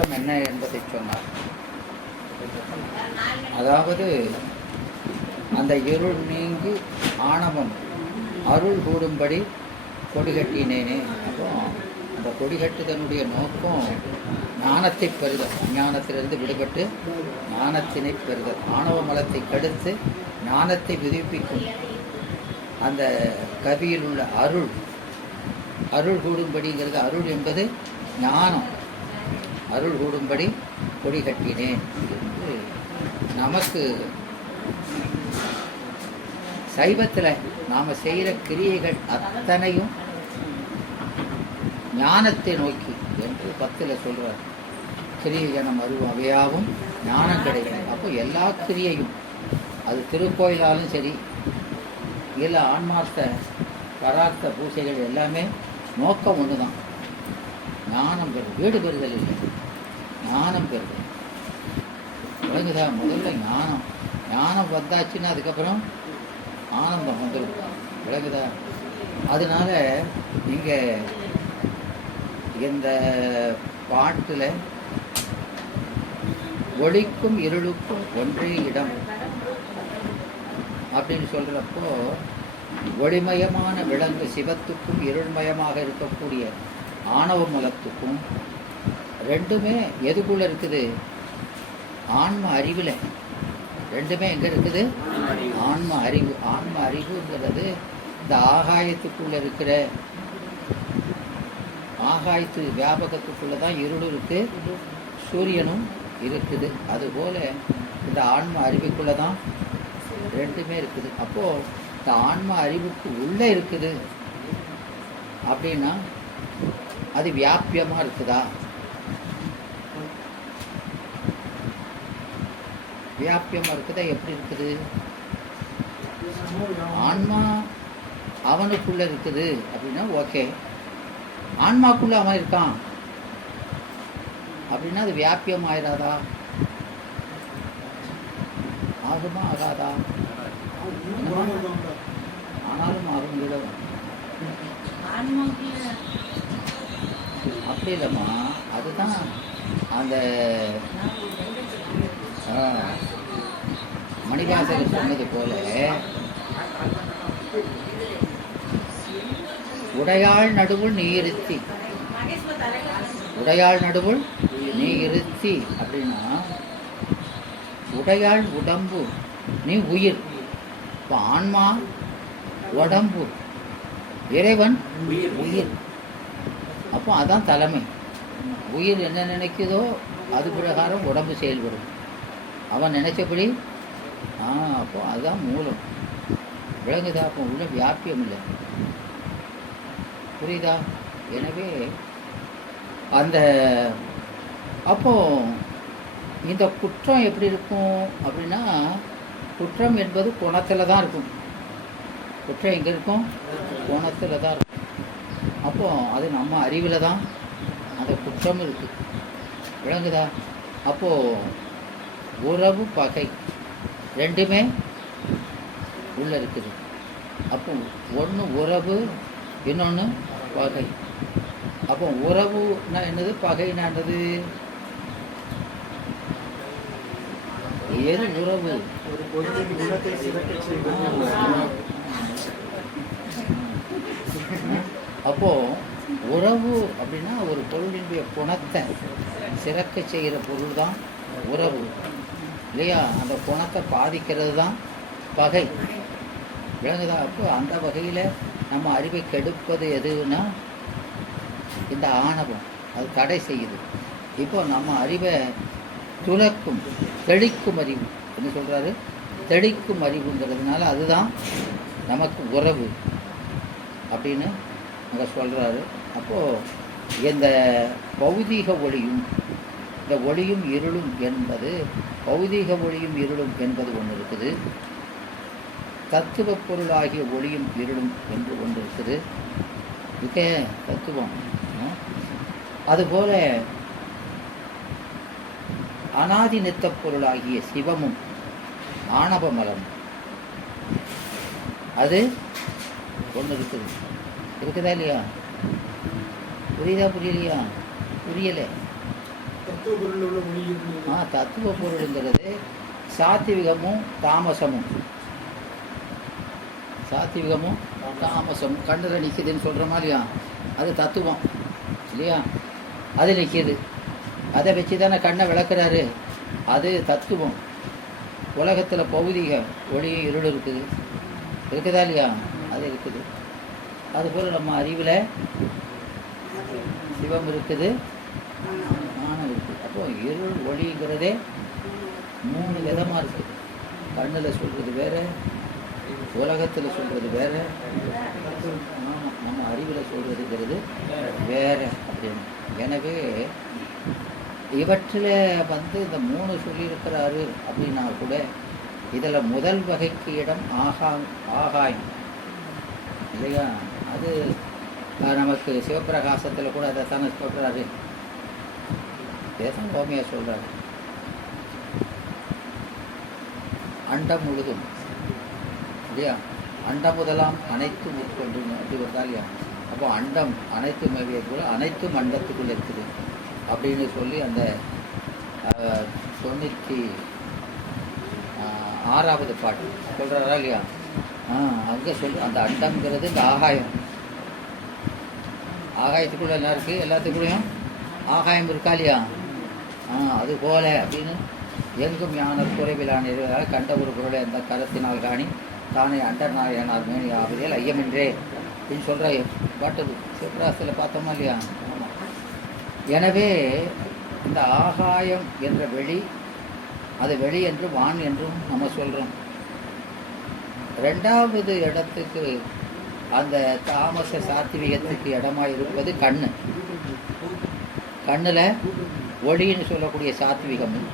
அர்த்தம் என்ன என்பதை சொன்னார். அதாவது அந்த இருள் நீங்கி ஆணவம் அருள் கூடும்படி கொடிகட்டினேனே. அப்போ அந்த கொடிகட்டுதனுடைய நோக்கம் ஞானத்தை பெறுதல், அஞ்ஞானத்திலிருந்து விடுபட்டு ஞானத்தினை பெறுதல், ஆணவ மலத்தை கெடுத்து ஞானத்தை விதிப்பிக்கும் அந்த கவியில் உள்ள அருள். அருள் கூடும்படிங்கிறது, அருள் என்பது ஞானம். அருள் கூடும்படி கொடி கட்டினேன் என்று நமக்கு சைவத்தில் நாம் செய்கிற கிரியைகள் அத்தனையும் ஞானத்தை நோக்கி என்று 10 சொல்கிறார். கிரியை ஜனம் அருவம் அவையாவும் ஞானம் கிடைக்கும். அப்போ எல்லா கிரியையும், அது திருக்கோயிலாலும் சரி இல்லை ஆன்மார்த்த பரார்த்த பூசைகள் எல்லாமே நோக்கம் ஒன்று தான், ஞானம் பெறும். வீடு பெறுதல் இல்லை, ஞானம் பெறுதல். விளங்குதா? முதல்ல ஞானம், ஞானம் வந்தாச்சுன்னா அதுக்கப்புறம் ஆனந்தம் வந்துடும். விளங்குதா? அதனால இங்கே இந்த பாட்டில் ஒளிக்கும் இருளுக்கும் ஒன்றே இடம் அப்படின்னு சொல்கிறப்போ, ஒளிமயமான விலங்கு சிவத்துக்கும் இருள்மயமாக இருக்கக்கூடிய ஆணவ மலத்துக்கும் ரெண்டுமே எதுக்குள்ளே இருக்குது? ஆன்ம அறிவில். ரெண்டுமே எங்கே இருக்குது? ஆன்ம அறிவு. ஆன்ம அறிவுங்கிறது இந்த ஆகாயத்துக்குள்ளே இருக்கிற, ஆகாயத்து வியாபகத்துக்குள்ளே தான் இருள் இருக்குது, சூரியனும் இருக்குது. அதுபோல் இந்த ஆன்ம அறிவுக்குள்ளே தான் ரெண்டுமே இருக்குது. அப்போது இந்த ஆன்ம அறிவுக்கு உள்ளே இருக்குது அப்படின்னா அது வியாபியமாக இருக்குதா? வியாபியமாக இருக்குதா? எப்படி இருக்குது? ஆன்மா அவனுக்குள்ளே இருக்குது அப்படின்னா ஓகே. ஆன்மாக்குள்ளே அவன் இருக்கான் அப்படின்னா அது வியாபியம் ஆயிடாதா? ஆகுமா ஆகாதா? ஆனாலும் ஆகும். அப்படி இல்லைம்மா, அதுதான் அந்த மணிவாசகர் சொன்னது போல, உடையாள் நடுவுள் நீ இருத்தி, உடையாள் நடுவுள் நீ இருத்தி அப்படின்னா உடையாள் உடம்பு, நீ உயிர். இப்போ ஆன்மா உடம்பு, இறைவன் உயிர். அப்போ அதான் தலைமை. உயிர் என்ன நினைக்குதோ அது பிரகாரம் உடம்பு செயல்படும், அவன் நினைச்சபடி. அப்போ அதுதான் மூலம். விளங்குதா? அப்போ உள்ள வியாபியம் இல்லை. புரியுதா? எனவே அந்த அப்போ இந்த குற்றம் எப்படி இருக்கும் அப்படின்னா, குற்றம் என்பது குணத்தில் தான் இருக்கும். குற்றம் எங்கே இருக்கும்? குணத்தில் தான் இருக்கும். அப்போது அது நம்ம அறிவில் தான் அந்த குற்றம் இருக்குது. விளங்குதா? அப்போது உறவு பகை ரெண்டுமே உள்ளே இருக்குது. அப்போ ஒன்று உறவு, இன்னொன்று பகை. அப்போ உறவுனா என்னது, பகைனா என்னது? எது உறவு? அப்போ உறவு அப்படின்னா ஒரு பொருளினுடைய குணத்தை சிறக்க செய்கிற பொருள் தான் உறவு, இல்லையா? அந்த குணத்தை பாதிக்கிறது தான் பகை. விளங்குதா? அப்போ அந்த வகையில் நம்ம அறிவை கெடுப்பது எதுன்னா இந்த ஆணவம், அது தடை செய்யுது. இப்போ நம்ம அறிவை துலக்கும், தெளிக்கும் அறிவு. என்ன சொல்கிறாரு? தெளிக்கும் அறிவுங்கிறதுனால அதுதான் நமக்கு உறவு அப்படின்னு அங்கே சொல்கிறாரு. அப்போது இந்த பௌதீக ஒளியும், இந்த ஒளியும் இருளும் என்பது, பௌதீக ஒளியும் இருளும் என்பது ஒன்று இருக்குது, தத்துவ பொருளாகிய ஒளியும் இருளும் என்று ஒன்று இருக்குது. இதுக்கே தத்துவம். அதுபோல அனாதி நித்த பொருளாகிய சிவமும் ஆணவமலம் அது ஒன்று இருக்குது. இருக்குதா இல்லையா? புரியுதா? புரியலையா? புரியலை. தத்துவ பொருளுங்கிறது சாத்விகமும் தாமசமும் கண்ணில் நிற்குதுன்னு சொல்கிற மாதிரியா, அது தத்துவம் இல்லையா, அது நிற்கிது, அதை வச்சு தானே கண்ணை விளக்குறாரு, அது தத்துவம். உலகத்தில் பௌதிக ஒளியும் இருள் இருக்குதா இல்லையா, அது இருக்குது. அதுபோல் நம்ம அறிவில் சிவம் இருக்குது, ஞானம் இருக்குது. அப்போ இருள் ஒளிங்கிறதே 3 விதமாக இருக்குது. கண்ணில் சொல்கிறது வேறு, உலகத்தில் சொல்கிறது வேறு, நம்ம அறிவில் சொல்கிறதுங்கிறது வேறு அப்படின்னு. எனவே இவற்றில் இந்த 3 சொல்லியிருக்கிறாரு அப்படின்னா கூட இதில் முதல் வகைக்கு இடம் ஆகாயம் இல்லையா. அது நமக்கு சிவப்பிரகாசத்தில் கூட அதை தானே சொல்கிறாரு, தேசம் கோமியா சொல்கிறாரு. அண்டம் முழுதும் இல்லையா, அண்டம் முதலாம் அனைத்தும் உட்கொண்டு அப்படி வருதா இல்லையா. அப்போ அண்டம் அனைத்தும் மேவியக்குள்ள அனைத்தும் அண்டத்துக்குள்ளே இருக்குது அப்படின்னு சொல்லி அந்த 96வது பாட்டு சொல்கிறாரா இல்லையா. அங்கே சொல்லி அந்த அண்டம்ங்கிறது இந்த ஆகாயத்துக்குள்ளே என்ன இருக்குது, எல்லாத்துக்குள்ளேயும் ஆகாயம் இருக்கா இல்லையா. அது போல அப்படின்னு எங்கும் யானர் குறைவிலான இருவராக கண்ட ஒரு பொருளை அந்த கரத்தினால் காணி தானே அண்டர்நாயனார் மேனி ஆகுதல் ஐயமின்றே அப்படின்னு சொல்கிற பாட்டு சிவபிரகாசத்தில் பார்த்தோமா இல்லையா. எனவே இந்த ஆகாயம் என்ற வெளி, அது வெளி என்றும் வான் என்றும் நம்ம சொல்கிறோம். 2வது இடத்துக்கு அந்த தாமச சாத்விகத்துக்கு இடமாக இருப்பது கண்ணு. கண்ணில் ஒளின்னு சொல்லக்கூடிய சாத்விகமும்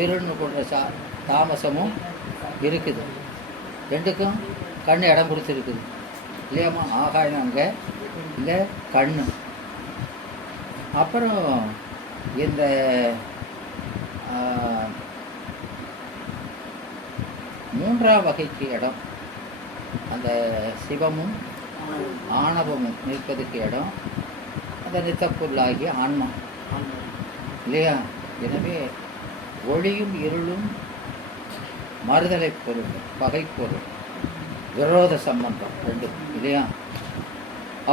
இருள்னு கொண்ட தாமசமும் இருக்குது. 2க்கும் கண் இடம் கொடுத்துருக்குது இல்லையாம்மா. ஆகாயம் அங்கே, இங்கே கண்ணு. அப்புறம் இந்த 3ஆம் வகைக்கு இடம் அந்த சிவமும் ஆணவமும் நிற்பதுக்கு இடம் அந்த நித்தப்பொருளாகிய ஆன்மா இல்லையா. எனவே ஒளியும் இருளும் மறுதலை பொருள், பகைப்பொருள், விரோத சம்பந்தம் 2 இல்லையா.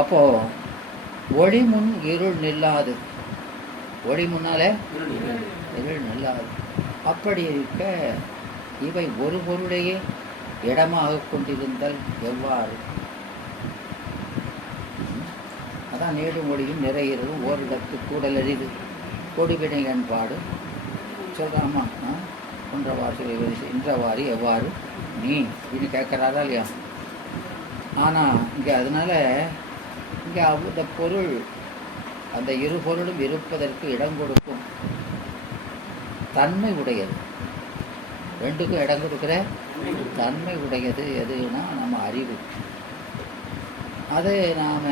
அப்போது ஒளி முன் இருள் நில்லாது, ஒளி முன்னாலே இருள் நில்லாது. அப்படி இருக்க இவை ஒரு பொருளையே இடமாக கொண்டிருந்தல் எவ்வாறு? அதான் நேடும் ஒளியும் நிறையிறதும் ஓரிடத்து கூடல் எரிது கொடிவினை என்பாடு சொல்கிறாமா. ஒன்றவாறு சொல்லி இன்றவாறு எவ்வாறு நீ இது கேட்குறாரா இல்லையா. ஆனால் இங்கே அதனால் இங்கே அந்த பொருள் அந்த இரு பொருளும் இருப்பதற்கு இடம் கொடுக்கும் தன்மை உடையது. 2க்கும் இடம் கொடுக்குற தன்மை உடையது எதுனா நம்ம அறிவு. அது நாம்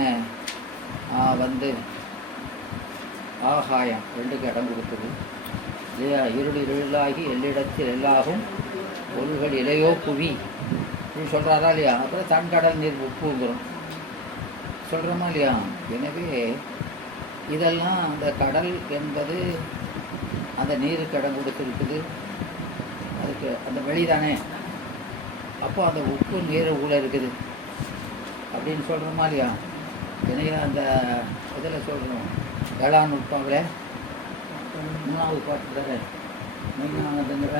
ஆகாயம் 2க்கு இடம் கொடுக்குது இல்லையா. இருள் இருளாகி எல்லிடத்தில் எல்லாகும் பொருள்கள் இலையோ புவி அப்படின்னு சொல்கிறாரா இல்லையா. அப்புறம் தன்கடல் நீர் உப்புங்கிறோம் சொல்கிறோமா இல்லையா. எனவே இதெல்லாம் அந்த கடல் என்பது அந்த நீருக்கு இடம் கொடுத்துருக்குது, அதுக்கு அந்த வெளிதானே. அப்போ அந்த உப்பு நீர் உள்ள இருக்குது அப்படின்னு சொல்கிறோமா இல்லையா. எனவே அந்த இதில் சொல்கிறோம் வேளாண் நுட்பங்கள 3வது பாட்டு தானே மெய்ஞானதுங்கிற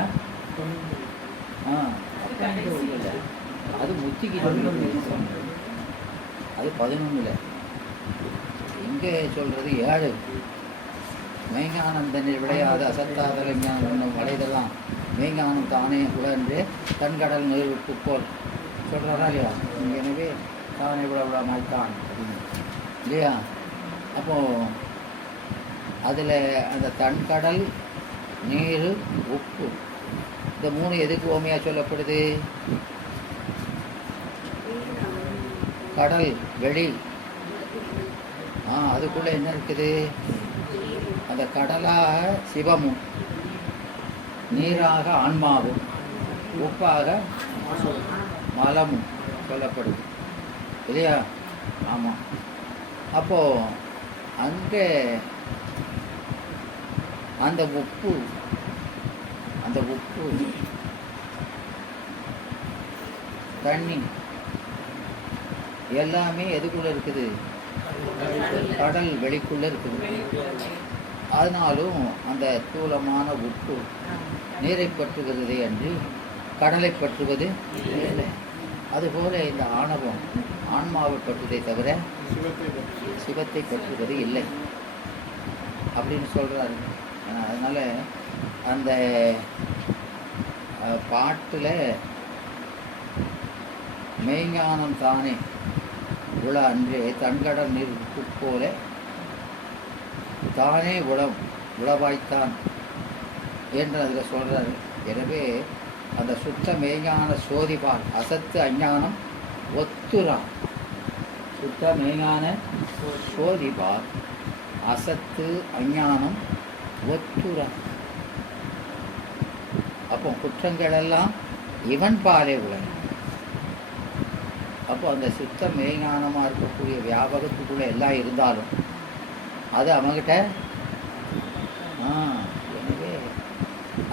அது முத்திக்கு அது 11. இங்கே சொல்கிறது 7. மெய்ஞானம் தன்னில் விளையாது அசத்தாதல் ஞானம் வளைதெல்லாம் மெய்ஞானம் தானே உடன்று தன்கடல் நீருக்கு போல் சொல்கிறாரா இல்லையா. எனவே தானே விழாமாய்த்தான் அப்படின்னு இல்லையா. அப்போது அதில் அந்த தன்கடல் நீர் உப்பு இந்த 3 எதுக்கு ஓமையாக சொல்லப்படுது? கடல் வெளி, அதுக்குள்ளே என்ன இருக்குது? அந்த கடலாக சிவமும், நீராக ஆன்மாவும், உப்பாக மலமும் சொல்லப்படுது இல்லையா. ஆமாம். அப்போது அங்கே அந்த உப்பு தண்ணி எல்லாமே எதுக்குள்ள இருக்குது? கடல் வெளிக்குள்ள இருக்குது. அதனாலும் அந்த ஸ்தூலமான உப்பு நீரை பற்றுகிறதே அன்றி கடலை பற்றுவது இல்லை. அதுபோல இந்த ஆணவம் ஆன்மாவை பற்றுவதை தவிர சிவத்தை பற்றுவது இல்லை அப்படின்னு சொல்கிறாரு. அதனால் அந்த பாட்டில் மெய்ஞானம் தானே உள அன்றே தன்கடல் நீர் போல தானே உளவாய்த்தான் என்று அதில் சொல்கிறாரு. எனவே அந்த சுத்த மெய்ஞான சோதிபால் அசத்து அஞ்ஞானம் ஒத்துரான். சுத்த மெய்ஞான சோதிபால் அசத்து அஞ்ஞானம் ஒத்துரான். அப்போ குற்றங்கள் எல்லாம் இவன் பாலே உலக. அப்போ அந்த சுத்த மெய்ஞானமாக இருக்கக்கூடிய வியாபகத்துக்குள்ளே எல்லாம் இருந்தாலும் அது அவங்ககிட்ட எனவே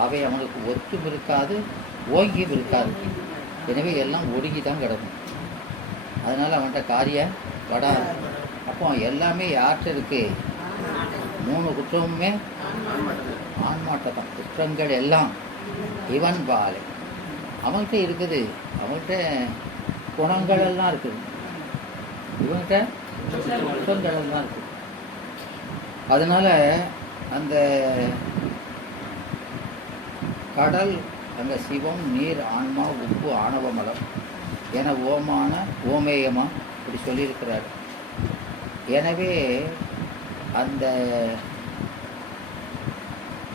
அவை அவனுக்கு ஒத்தும் இருக்காது, ஓங்கியும் இருக்காது. எனவே எல்லாம் ஒடுங்கி தான் கிடக்கும். அதனால் அவன்கிட்ட காரியம் படாது. அப்போ எல்லாமே யார்கிட்ட இருக்கு? 3 குற்றமுமே ஆன்மாட்ட தான். குற்றங்கள் எல்லாம் இவன் பாலை அவன்கிட்ட இருக்குது. அவன்கிட்ட குணங்கள் எல்லாம் இருக்குது, இவன்கிட்ட குற்றங்கள் எல்லாம் இருக்குது. அதனால் அந்த கடல், அங்கே சிவம், நீர், ஆன்மா, உப்பு, ஆணவ மலம் என ஓமேயமாக இப்படி சொல்லியிருக்கிறார். எனவே அந்த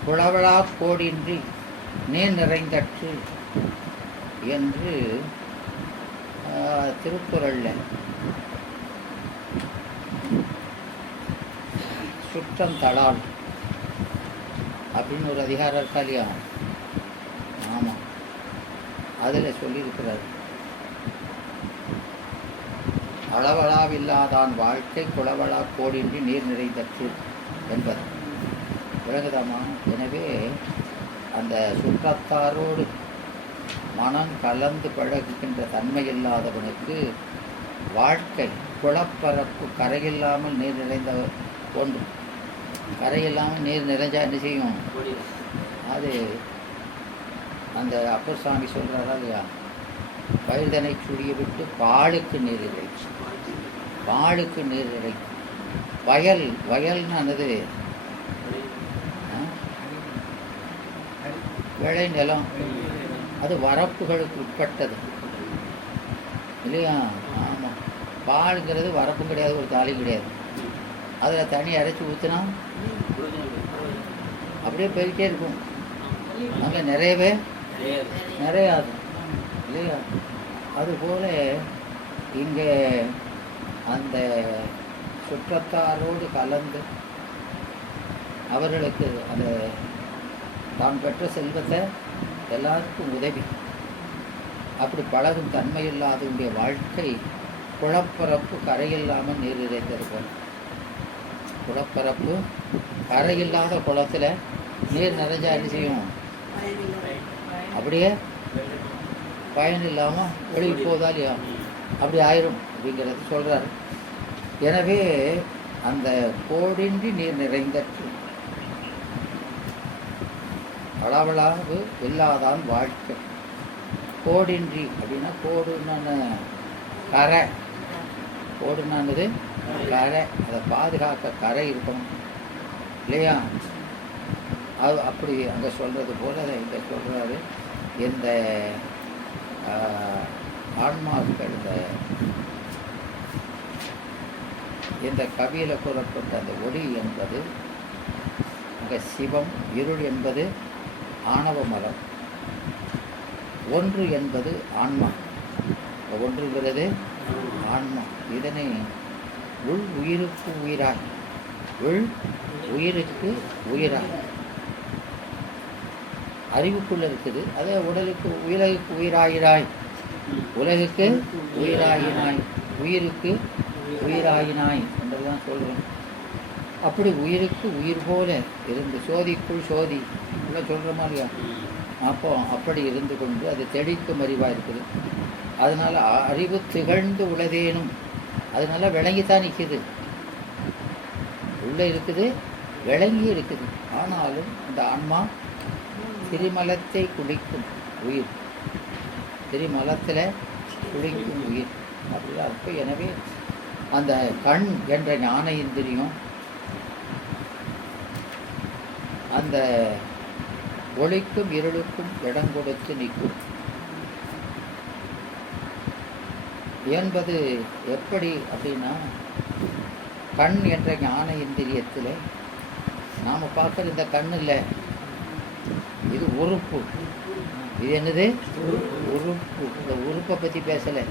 குளவளா கோடின்றி நீர் நிறைந்தற்று என்று திருக்குறளில் சுற்றம் தடால் அப்படின்னு ஒரு அதிகாரம் இருக்கா இல்லையா? ஆமாம், அதில் சொல்லியிருக்கிறார். அளவளாவில்லாதான் வாழ்க்கை குளவளா கோடின்றி நீர் நிறைந்தற்று என்பது விளங்குதாமா? எனவே அந்த சுற்றத்தாரோடு மனம் கலந்து பழகுகின்ற தன்மையில்லாதவனுக்கு வாழ்க்கை குளப்பரப்பு கரையில்லாமல் நீர் நிறைந்த ஒன்று. கரையில்லாமல் நீர் நிறைஞ்சா என்ன செய்யும்? அது அந்த அப்பர் சாமி சொல்கிறாரா இல்லையா? பயிர்தனை சுழிய விட்டு பாலுக்கு நீர் இறைச்சி, பாலுக்கு நீர் இறைச்சி. வயல்னானது விளை நிலம், அது வரப்புகளுக்கு உட்பட்டது இல்லையா? ஆமாம், பாலுங்கிறது வரப்பும் கிடையாது, ஒரு தாலியும் கிடையாது. அதில் தண்ணி அரைச்சி ஊற்றினா அப்படியே போய்கிட்டே இருக்கும். அங்கே நிறையவே நிறையாது இல்லையா? அதுபோல் இங்கே அந்த சுற்றத்தாரோடு கலந்து அவர்களுக்கு அந்த தான் பெற்ற செல்வத்தை எல்லாருக்கும் உதவி அப்படி பழகும் தன்மையில்லாதவனுடைய வாழ்க்கை குளப்பரப்பு கரையில்லாமல் நீர் நிறைந்திருக்கும். குளப்பரப்பு கரையில்லாத குளத்தில் நீர் நிறைஞ்சா என்ன செய்யும்? அப்படியே பயன் இல்லாமல் ஒழுகி போதா இல்லையா? அப்படி ஆயிரும் அப்படிங்கிறது சொல்கிறாரு. எனவே அந்த கோடின்றி நீர் நிறைந்தற்று அளவளாவு இல்லாதான் வாழ்க்கை. கோடின்றி அப்படின்னா கோடுன்னு கரை, கோடுனானது கரை, அதை பாதுகாக்க கரை இருக்கணும் இல்லையா? அது அப்படி அங்கே சொல்கிறது போல் அதை இங்கே சொல்கிறாரு. இந்த ஆன்மாக்கள் இந்த கவியில் கூறப்பட்ட அந்த ஒளி என்பது அங்கே சிவம், இருள் என்பது ஆணவ மலம், ஒன்று என்பது ஆன்மா. ஒன்றுங்கிறது ஆன்மா. இதனை உள் உயிருக்கு உயிராய், உள் உயிருக்கு உயிராய் அறிவுக்குள்ள இருக்குது. அதே உடலுக்கு உலகுக்கு உயிராயினாய், உலகுக்கு உயிராயினாய், உயிருக்கு உயிராயினாய் என்றுதான் சொல்கிறோம். அப்படி உயிருக்கு உயிர் போல இருந்து சோதிக்குள் சோதி உள்ள சொல்கிற மாதிரியா அப்போ அப்படி இருந்து கொண்டு அது தெளிக்கும் அறிவாக இருக்குது. அதனால் அறிவு திகழ்ந்து உளதேனும் அதனால விளங்கித்தான் நிற்குது, உள்ளே இருக்குது, விளங்கி இருக்குது. ஆனாலும் இந்த ஆன்மா திரிமலத்தை குளிக்கும் உயிர், திரிமலத்தில் குளிக்கும் உயிர் அப்படிதான் அப்போ. எனவே அந்த கண் என்ற ஞான இந்திரியம் அந்த ஒளிக்கும் இருளுக்கும் இடம் கொடுத்து நிற்கும் என்பது எப்படி அப்படின்னா, கண் என்ற ஞான இந்திரியத்தில் நாம் பார்க்குற இந்த கண் இல்லை, இது உறுப்பு. இது என்னது? உறுப்பு. இந்த உறுப்பை பற்றி பேசலை,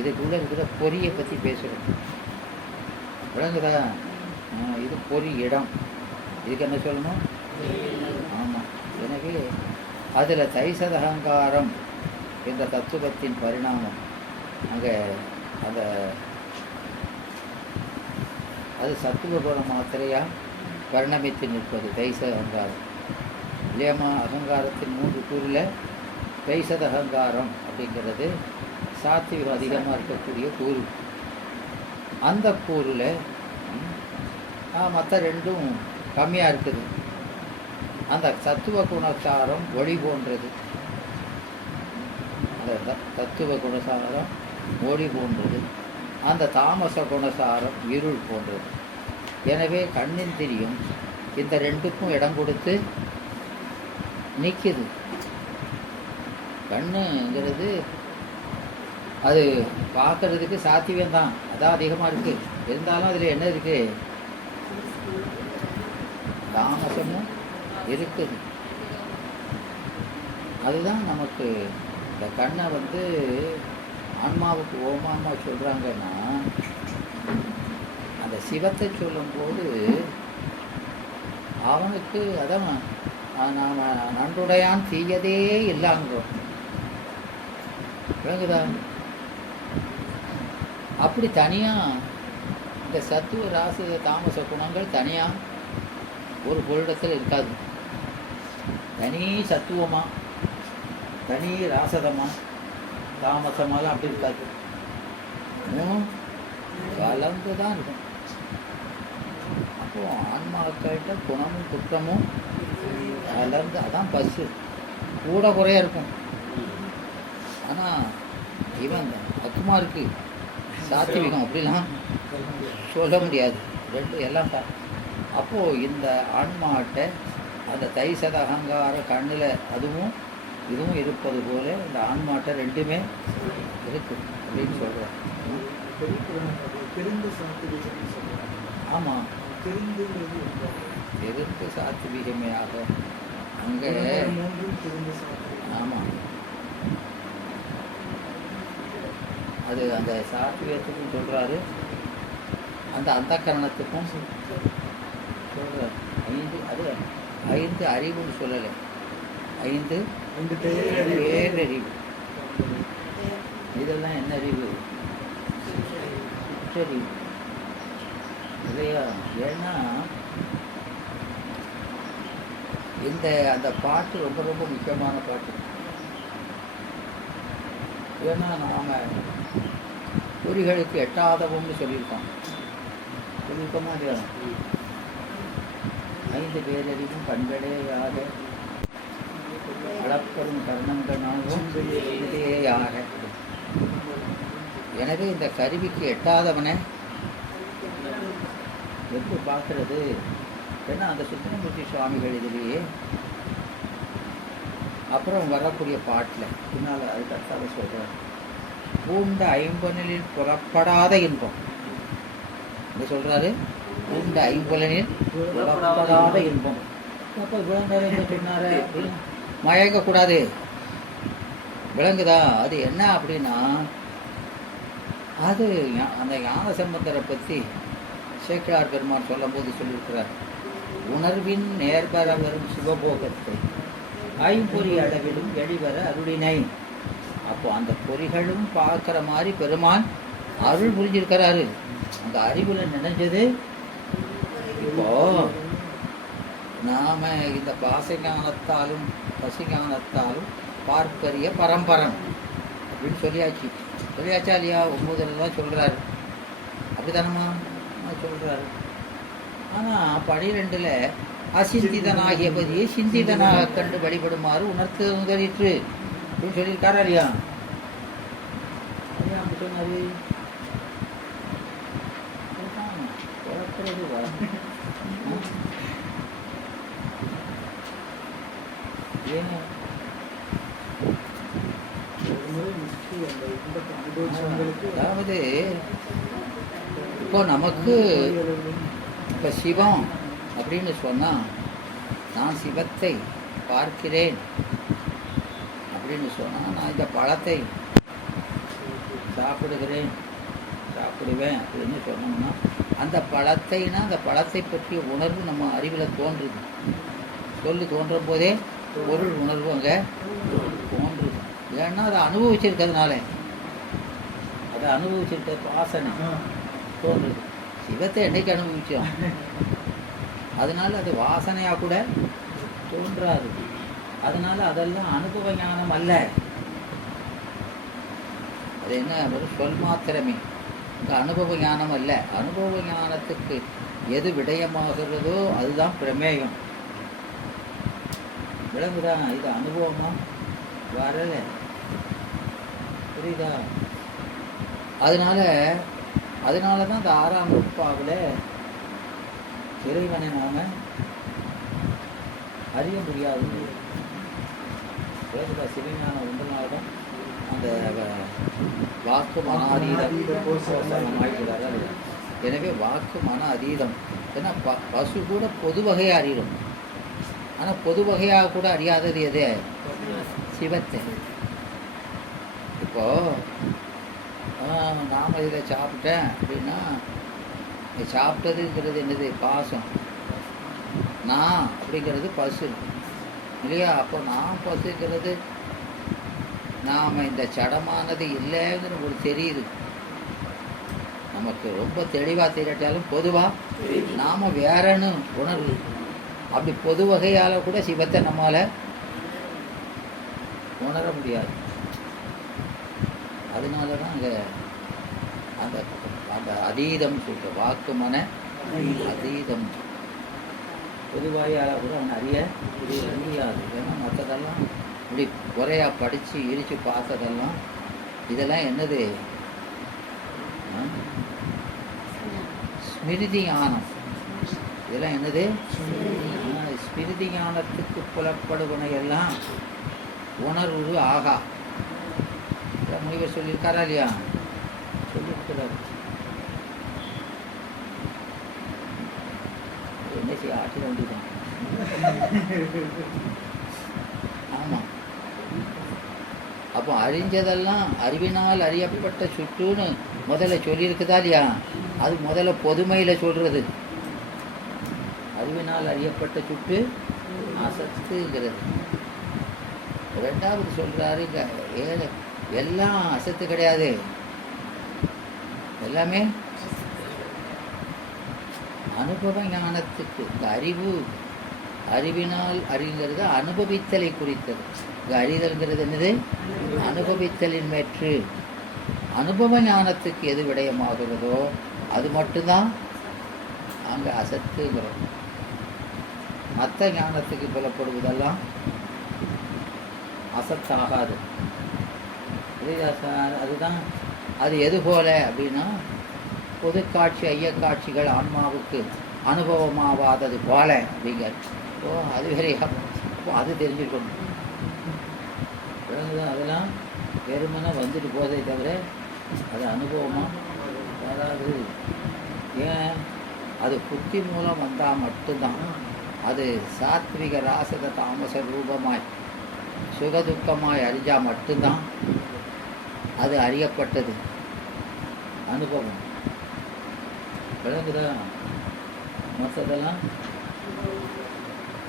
இதுக்குள்ளே இருக்கிற பொறியை பற்றி பேசுகிறோம். விளங்குதா? இது பொறி இடம். இதுக்கு என்ன சொல்லணும்? ஆமாம். எனவே அதில் தைசத அகங்காரம் என்ற தத்துவத்தின் பரிணாமம் அங்கே அந்த அது சத்துவ குண மாத்திரையாக பரிணமித்து நிற்பது தைச அகங்காரம் இல்லையம்மா. அகங்காரத்தின் 3 கூறில் தைசத அகங்காரம் அப்படிங்கிறது சாத்விகம் அதிகமாக இருக்கக்கூடிய கூறு. அந்த கூறில் மற்ற 2ம் கம்மியாக இருக்குது. அந்த சத்துவ குணசாரம் ஒளி போன்றது, அந்த தத்துவ குணசாரம் ஒளி போன்றது, அந்த தாமச குணசாரம் இருள் போன்றது. எனவே கண்ணின் தெரியும் இந்த 2க்கும் இடம் கொடுத்து நிற்கிது. கண்ணுங்கிறது அது பார்க்கறதுக்கு சாத்தியம்தான், அதான் அதிகமாக இருக்குது. இருந்தாலும் அதில் என்ன இருக்குது? தாமசமும் இருக்குது. அதுதான் நமக்கு இந்த கண்ணை ஆன்மாவுக்கு ஓமாமா சொல்கிறாங்கன்னா, அந்த சிவத்தை சொல்லும்போது அவனுக்கு அதான் நாம் நன்றுடையான் தீயதே இல்லாங்கிறோம். விளங்குதா? அப்படி தனியாக இந்த சத்துவ ராச தாமச குணங்கள் தனியாக ஒரு பொருளிடத்தில் இருக்காது. தனி சத்துவமாக, தனி ராசதமாக, தாமசமாலாம் அப்படி இருக்காது. 3ம் கலந்து தான் இருக்கும். அப்போது ஆன்மாக்கிட்ட குணமும் குற்றமும் கலந்து, அதான் பசு கூட குறையாக இருக்கும். ஆனால் இவன் அக்குமா இருக்குது சாத்விகம், அப்படிலாம் சொல்ல முடியாது. 2 எல்லாம் தான். அப்போது இந்த ஆன்மாட்ட அந்த தைசத அகங்கார கண்ணில் அதுவும் இதுவும் இருப்பது போல இந்த ஆன்மாட்ட 2மே இருக்கு அப்படின்னு சொல்கிறேன். ஆமாம், தெரிந்து சாத்வீகமையாக அங்கே. ஆமாம், அது அந்த சாத்வீகத்துக்கும் சொல்கிறாரு, அந்த அந்தக்கரணத்துக்கும் சொல்கிறார். 5 அது 5 அறிவுன்னு சொல்லலை, 5 பேரறிவு. இதெல்லாம் என்ன அறிவு? சிற்றறிவு இல்லையா? ஏன்னா அந்த பாட்டு ரொம்ப ரொம்ப முக்கியமான பாட்டு. ஏன்னா நாம் குறிகளுக்கு எட்டாதவம்னு சொல்லியிருக்கோம் இல்லையா? 5 பேரறிவும் கண்களேயாக அளப்பெரும் கர்ணங்களாகவும் இதேயாக. எனவே இந்த கருவிக்கு எட்டாதவனை எப்படி பார்க்கறது? ஏன்னா அந்த சுந்தரமூர்த்தி சுவாமிகள் இதிலேயே அப்புறம் வரக்கூடிய பாட்டில் பின்னால் அதுக்கு அர்த்தம் சொல்கிறார். பூண்ட 5 புறப்படாத இன்பம் என்ன சொல்கிறாரு? பூண்ட 5 புறப்படாத இன்பம். அப்போ விளங்காரு என்ன சொன்னார்? மயங்கக்கூடாது. விளங்குதா? அது என்ன அப்படின்னா, அது அந்த ஞான சம்பந்தரை பற்றி சேக்கிழார் பெருமான் சொல்லும் போது சொல்லியிருக்கிறார். உணர்வின் நேர்பர வரும் சிவபோகத்தை 5 அளவிலும் எளிவர அருளினை. அப்போ அந்த பொறிகளும் பார்க்குற மாதிரி பெருமான் அருள் புரிஞ்சிருக்கிறாரு. அந்த அறிவில் நினைஞ்சது இப்போ நாம இந்த பாசஞானத்தாலும் பசுஞானத்தாலும் பார்ப்பரிய பரம்பரன் அப்படின்னு சொல்லியாச்சா இல்லையா? 9 தான் சொல்றாரு, அப்படித்தானம்மா சொல்றாரு. ஆனா 12ல் அசிந்திதனாகிய பதியை சிந்திதனாக கண்டு வழிபடுமாறு உணர்த்து முதலிற்று அப்படின்னு சொல்லியிருக்காரா இல்லையா? அப்படி சொன்னாரு. அதாவது இப்போ நமக்கு இப்போ சிவம் அப்படின்னு சொன்னால் நான் சிவத்தை பார்க்கிறேன் அப்படின்னு சொன்னால் நான் இந்த பழத்தை சாப்பிடுவேன் அப்படின்னு சொன்னோம்னா அந்த பழத்தைனா அந்த பழத்தை பற்றிய உணர்வு நம்ம அறிவில் தோன்றுது. தோன்றும் போதே பொருள் உணர்வு அங்கே தோன்றுது. ஏன்னா அதை அனுபவிச்சிருக்கிறதுனால, அதை அனுபவிச்சிருக்க வாசனை தோன்றுது. சிவத்தை என்னைக்கு அனுபவிச்சோம், அதனால அது வாசனையாக கூட தோன்றாது. அதனால அதெல்லாம் அனுபவ ஞானம் அல்ல. அது என்ன, ஒரு சொல் மாத்திரமே. இந்த அனுபவ ஞானம் அல்ல. அனுபவ ஞானத்துக்கு எது விடயமாகிறதோ அதுதான் பிரமேயம். விளங்குதா? இது அனுபவமா வரலை, புரியுதா? அதனால தான் இந்த 6ஆம் நூற்பாவில் இறைவனை நாம அறிய முடியாது. விளங்குதா? சிவஞானம் உண்டனால்தான் அந்த வாக்கு மன அதீதம் ஆகிறார். எனவே வாக்கு மன அதீதம். ஏன்னா பசு கூட பொது வகையாக அறியும். ஆனால் பொது வகையாக கூட அறியாதது எது? சிவத்தை. இப்போ நாம் இதை சாப்பிட்டேன் அப்படின்னா சாப்பிட்டதுங்கிறது என்னது? பாசம். நான் அப்படிங்கிறது பசு இல்லையா? அப்போ நான் பசுங்கிறது நாம் இந்த சடமானது இல்லைங்கிற ஒரு தெரியுது. நமக்கு ரொம்ப தெளிவாக தெரியட்டாலும் பொதுவாக நாம் வேறன்னு உணர்வு. அப்படி பொது வகையால் கூட சிவத்தை நம்மால் உணர முடியாது. அதனால தான் அங்கே அந்த அந்த அதீதம் சொல்கிற வாக்கு மன அதீதம் பொதுவாயால் கூட அவன் அறிய முடியாது. ஏன்னா மற்றதெல்லாம் இப்படி குறையா படித்து இடித்து பார்த்ததெல்லாம் இதெல்லாம் என்னது? ஸ்மிருதி ஞானம். இதெல்லாம் என்னது? ஸ்மிருதி ஞானத்துக்கு புலப்படுவன எல்லாம் உணர்வு ஆகா. முனிவர் சொல்லியிருக்காரா இல்லையா? சொல்லியிருக்கிறார். என்ன செய்ய, ஆட்சி வேண்டியதான். ஆமாம். அப்போ அறிஞ்சதெல்லாம் அறிவினால் அறியப்பட்ட சுற்றுன்னு முதல்ல சொல்லியிருக்குதா இல்லையா? அது முதல்ல பொதுமையில் சொல்கிறது. அறிவினால் அறியப்பட்ட சுற்று அசத்துங்கிறது. 2வது சொல்கிறாரு, எல்லாம் அசத்து கிடையாது, எல்லாமே அனுபவ ஞானத்துக்கு. இந்த அறிவினால் அறிங்கிறது அனுபவித்தலை குறித்தது. இந்த அறிதல்ங்கிறது என்னது? அனுபவித்தலின் மேற்று. அனுபவ ஞானத்துக்கு எது விடயமாகிறதோ அது மட்டும்தான் அங்கே அசத்துங்கிறோம். மற்ற ஞானத்துக்கு புலப்படுவதெல்லாம் அசத்தாகாது. புரியுதா சார்? அதுதான். அது எது போல அப்படின்னா, பொதுக்காட்சி ஐயக்காட்சிகள் ஆன்மாவுக்கு அனுபவமாவாதது போல அப்படிங்கிற. ஓ, அது வேறையா? அப்போ அது தெரிஞ்சுக்கணும். அதெல்லாம் வெறுமனை வந்துட்டு போதே தவிர அது அனுபவமாக வராது. ஏன்? அது புத்தி மூலம் வந்தால் மட்டும்தான். அது சாத்விக ராசத தாமச ரூபமாய் சுகதுக்கமாய் அறிஞ்சால் மட்டும்தான் அது அறியப்பட்டது அனுபவம். விளங்குதா? மற்றதெல்லாம்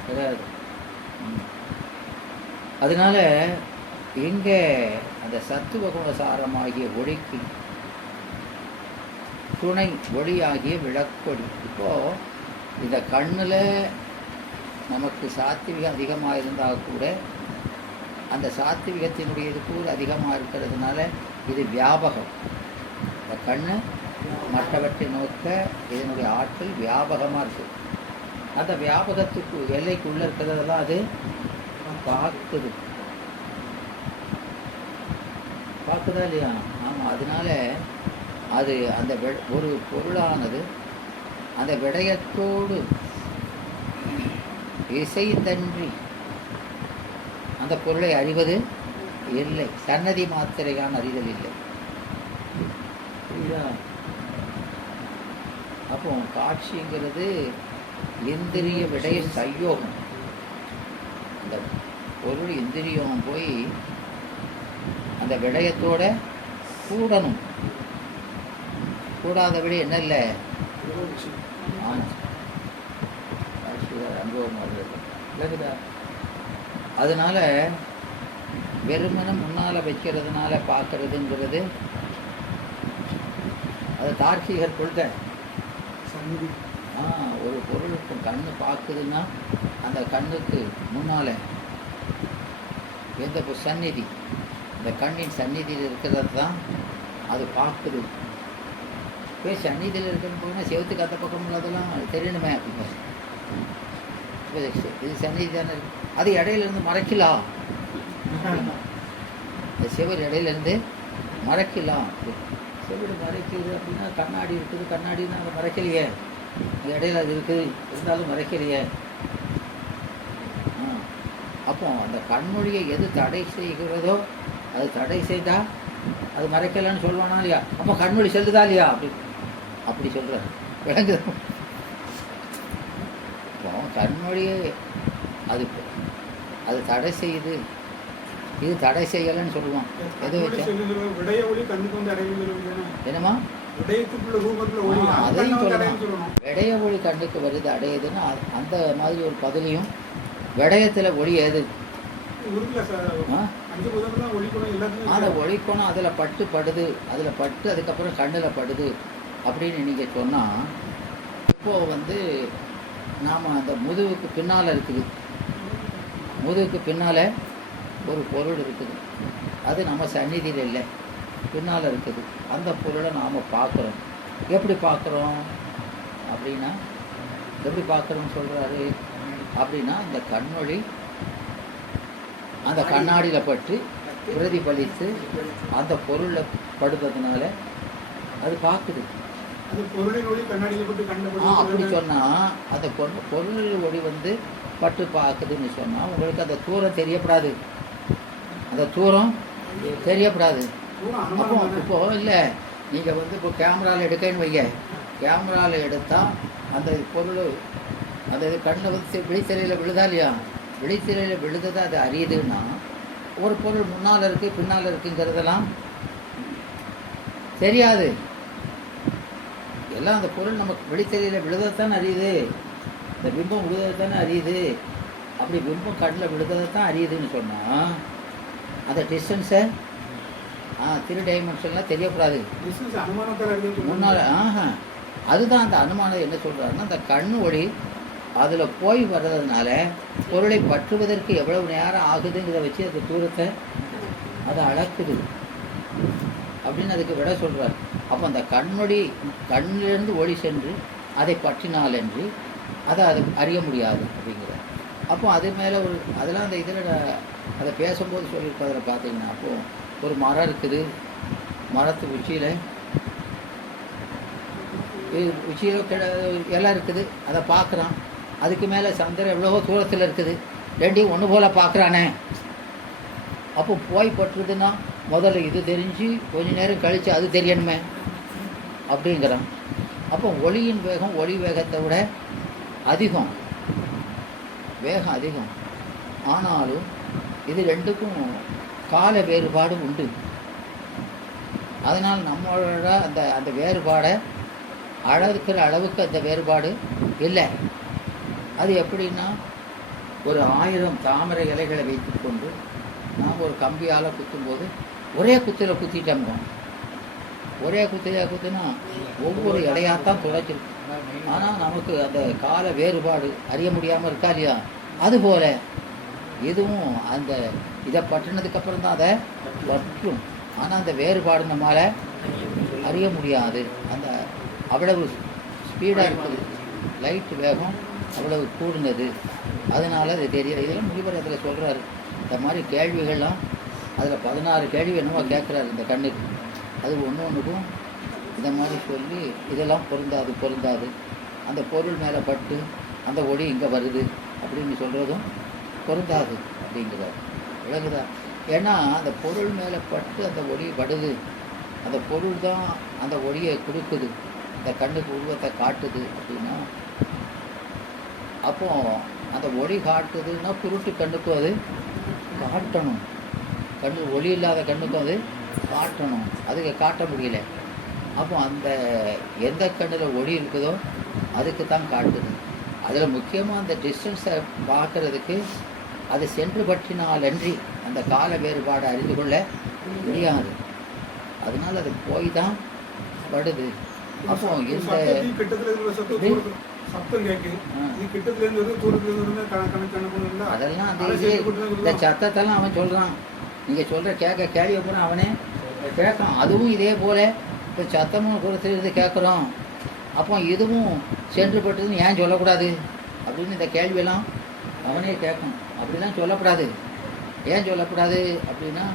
கிடையாது. அதனால இங்கே அந்த சத்துவகுணசாரமாகிய ஒளிக்கு துணை ஒளியாகிய விளக்கொடி. இப்போது இந்த கண்ணில் நமக்கு சாத்விகம் அதிகமாக இருந்தால் கூட அந்த சாத்விகத்தினுடைய இது கூட அதிகமாக இருக்கிறதுனால இது வியாபகம். இந்த கண் மற்றவற்றை நோக்க இதனுடைய ஆற்றல் வியாபகமாக இருக்குது. அந்த வியாபகத்துக்கு எல்லைக்குள்ளே இருக்கிறதெல்லாம் அது பார்க்குது. பார்க்குதா இல்லையா? ஆமாம். அதனால அது அந்த ஒரு பொருளானது அந்த விடயத்தோடு இசைத்தன்றி அந்த பொருளை அறிவது இல்லை. சன்னதி மாத்திரையான அறிதல் இல்லை. புரியுதா? அப்போ காட்சிங்கிறது இந்திரிய விடய சயோகம். அந்த பொருள் இந்திரியம் போய் அந்த விடயத்தோட கூடணும். கூடாதபடி என்ன இல்லை அனுபவம். அதனால வெறுமனம் முன்னால் வைக்கிறதுனால பார்க்கறதுங்கிறது அது தார்க்கிகர் கொள்கை. ஒரு பொருள் இப்போ கண்ணு பார்க்குதுன்னா அந்த கண்ணுக்கு முன்னால் எந்த சந்நிதி, இந்த கண்ணின் சந்நிதியில் இருக்கிறது தான் அது பார்க்குது. போய் சந்நிதியில் இருக்குன்னு போனால் செவத்துக்கு அந்த பக்கம் உள்ளதெல்லாம் தெரியணுமே அப்படிங்க. இது சந்நிதி தானே இருக்கு, அது இடையிலேருந்து மறைக்கலாம். இந்த செவர் இடையிலேருந்து மறைக்கலாம். செவர் மறைக்குது அப்படின்னா கண்ணாடி இருக்குது, கண்ணாடின்னா அதை மறைக்கலையே, இடையில அது இருக்குது இருந்தாலும் மறைக்கலையே. அப்போ அந்த கண்மொழியை எது தடை செய்கிறதோ அது தடை செய்தால் அது மறைக்கலன்னு சொல்லுவானா இல்லையா? அப்போ கண்மொழி செல்லுதா இல்லையா? அப்படி சொல்கிற விளங்குது. இப்போ கண்மொழியை அது தடை செய்யுது, இது தடை செய்யலைன்னு சொல்லுவான். எது வச்சா என்னமா அதையும் சொல்லணும். விடைய ஒளி கண்ணுக்கு வருது அடையுதுன்னா அந்த மாதிரி ஒரு பதிலையும் விடயத்தில் ஒளி ஏது அந்த ஒளிக்கோணம் அதில் படுது, அதில் பட்டு அதுக்கப்புறம் கண்ணில் படுது அப்படின்னு நீங்கள் சொன்னால், இப்போது நாம் அந்த முதுகுக்கு பின்னால் இருக்குது, முதுகுக்கு பின்னால் ஒரு பொருள் இருக்குது, அது நம்ம சந்நிதியில் இல்லை, பின்னால் இருக்குது. அந்த பொருளை நாம் பார்க்குறோம். எப்படி பார்க்குறோம் அப்படின்னா, எப்படி பார்க்குறோன்னு சொல்கிறாரு அப்படின்னா, இந்த கண்ணொளி அந்த கண்ணாடியில் பட்டு பிரதிபலித்து அந்த பொருளில் படுறதுனால அது பார்க்குது. அப்படி சொன்னால் அந்த பொருள் ஒளி பட்டு பார்க்குதுன்னு சொன்னால் உங்களுக்கு அந்த தூரம் தெரியப்படாது, அந்த தூரம் தெரியப்படாது. அப்போ இப்போது இல்லை, நீங்கள் இப்போ கேமராவில் எடுக்கன்னு வைங்க, கேமராவில் எடுத்தால் அந்த பொருள் அந்த கண்ணை விழித்திரையில் விழுதா இல்லையா? விழித்திரையில் விழுததை அது அறியுதுன்னா ஒரு பொருள் முன்னால் இருக்குது பின்னால் இருக்குங்கிறதெல்லாம் தெரியாது. எல்லாம் அந்த பொருள் நமக்கு விழித்திரையில் விழுதத்தான் அறியுது, இந்த பிம்பம் விழுதத்தானே அறியுது. அப்படி பிம்பம் கண்ணில் விழுதத்தான் அறியுதுன்னு சொன்னால் அந்த டிஸ்டன்ஸை 3 டைமென்ஷன்லாம் தெரியக்கூடாது முன்னால். அதுதான் அந்த அனுமானம் என்ன சொல்கிறாருன்னா, அந்த கண்ணு ஒளி அதில் போய் வர்றதுனால பொருளை பற்றுவதற்கு எவ்வளவு நேரம் ஆகுதுங்கிறத வச்சு அந்த தூரத்தை அதை அளக்குது அப்படின்னு அதுக்கு விட சொல்கிறார். அப்போ அந்த கண்ணிலிருந்து ஒளி சென்று அதை பற்றினால் என்று அதை அறிய முடியாது அப்படிங்கிறார். அப்போ அது மேலே அதெல்லாம் அந்த இதில் அதை பேசும்போது சொல்லியிருக்கோம். அதில் பார்த்தீங்கன்னா அப்போது ஒரு மரம் இருக்குது, மரத்து உச்சியில் எல்லாம் இருக்குது, அதை பார்க்குறான். அதுக்கு மேலே சந்திரன் எவ்வளவோ தூரத்தில் இருக்குது, ரெண்டையும் ஒன்று போல் பார்க்குறானே. அப்போ போய் பட்டுறதுன்னா முதல்ல இது தெரிஞ்சு கொஞ்ச நேரம் கழித்து அது தெரியணுமே அப்படிங்கிறான். அப்போ ஒளியின் வேகம் ஒளி வேகத்தை விட அதிகம், வேகம் அதிகம். ஆனாலும் இது ரெண்டுக்கும் கால வேறுபாடு உண்டு. அதனால் நம்மளோட அந்த வேறுபாடை அளவுக்கிற அளவுக்கு அந்த வேறுபாடு இல்லை. அது எப்படின்னா, ஒரு 1000 தாமரை இலைகளை வைத்துக்கொண்டு நாம் ஒரு கம்பியால் குத்தும்போது ஒரே குத்தில் குத்திட்டோம். ஒரே குத்தினா ஒவ்வொரு இலையாகத்தான் துளைச்சிருக்கும். ஆனால் நமக்கு அந்த கால வேறுபாடு அறிய முடியாமல் இருக்கா இல்லையா? அதுபோல் இதுவும் அந்த இதை பற்றினதுக்கு அப்புறம் தான் அதை பற்றும். ஆனால் அந்த வேறுபாடு நம்மளால் அறிய முடியாது. அந்த அவ்வளவு ஸ்பீடாக இருக்குது, லைட் வேகம் அவ்வளவு கூடுனது, அதனால அது தெரியல. இதெல்லாம் முனிவர் அதில் சொல்கிறாரு. இந்த மாதிரி கேள்விகள்லாம் அதில் 16 கேள்வி என்னவோ கேட்குறாரு இந்த கண்ணுக்கு. அது ஒன்று ஒன்றுக்கும் இந்த மாதிரி சொல்லி இதெல்லாம் பொருந்தாது, அந்த பொருள் மேலே பட்டு அந்த ஒளி இங்கே வருது அப்படின்னு சொல்கிறதும் பொருந்தாது அப்படிங்கிறார். விளங்குதா? ஏன்னா அந்த பொருள் மேலே பட்டு அந்த ஒளி படுது, அந்த பொருள் தான் அந்த ஒளியை கொடுக்குது, இந்த கண்ணுக்கு உருவத்தை காட்டுது அப்படின்னா, அப்போ அந்த ஒளி காட்டுதுன்னா குருட்டு கண்ணுக்கும் அது காட்டணும், கண்ணு ஒளி இல்லாத கண்ணுக்கும் அது காட்டணும். அதுக்கு காட்ட முடியல. அப்போ அந்த எந்த கண்ணில் ஒளி இருக்குதோ அதுக்கு தான் காட்டுது. அதில் முக்கியமாக அந்த டிஸ்டன்ஸை பார்க்குறதுக்கு அது சென்று பற்றினாலன்றி அந்த கால வேறுபாடு அறிந்து கொள்ள முடியாது. அதனால அது போய் தான் படுது. அப்போ இந்த அதெல்லாம் இந்த சத்தத்தெல்லாம் அவன் சொல்கிறான். நீங்கள் சொல்கிற கேள்வியை கூட அவனே கேட்கான். அதுவும் இதே போல் இப்போ சத்தமும் கொடுத்துருந்து கேட்குறோம். அப்போ இதுவும் சென்று பட்டுதுன்னு ஏன் சொல்லக்கூடாது அப்படின்னு இந்த கேள்வியெல்லாம் அவனே கேட்கணும். அப்படிலாம் சொல்லக்கூடாது. ஏன் சொல்லக்கூடாது அப்படின்னா,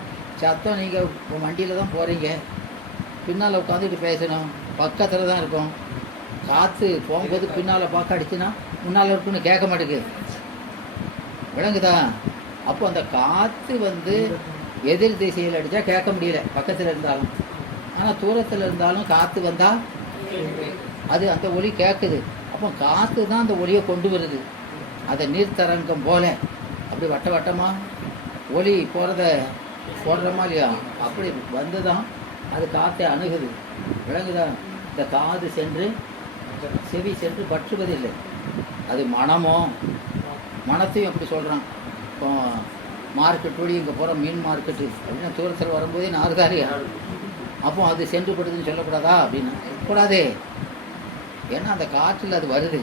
சத்தம் நீங்கள் வண்டியில் தான் போகிறீங்க, பின்னால் உட்காந்துட்டு பேசணும், பக்கத்தில் தான் இருக்கும். காற்று போகும்போது பின்னால் பார்க்க அடிச்சுன்னா முன்னால் இருக்குன்னு கேட்க மாட்டேங்குது. விளங்குதா? அப்போ அந்த காற்று எதிர் திசையில் அடித்தா கேட்க முடியல பக்கத்தில் இருந்தாலும். ஆனால் தூரத்தில் இருந்தாலும் காற்று வந்தால் அது அந்த ஒலி கேட்குது. அப்போ காற்று தான் அந்த ஒலியை கொண்டு வருது. அதை நீர்த்தரங்கம் போல அப்படி வட்ட வட்டமாக ஒலி போடுறமா இல்லையா, அப்படி வந்து தான் அது காற்றை அணுகுது. விளங்குதா? இந்த காது சென்று செவி சென்று பற்றுவதில்லை. அது மனத்தையும் அப்படி சொல்கிறான். இப்போ மார்க்கெட் வழி இங்கே போகிற மீன் மார்க்கெட்டு அப்படின்னா தூரத்தில் வரும்போதே நாறுதாரியா, அப்போ அது சென்று படுதுன்னு சொல்லக்கூடாதா அப்படின்னா கூடாதே. ஏன்னா அந்த காற்றில் அது வருது.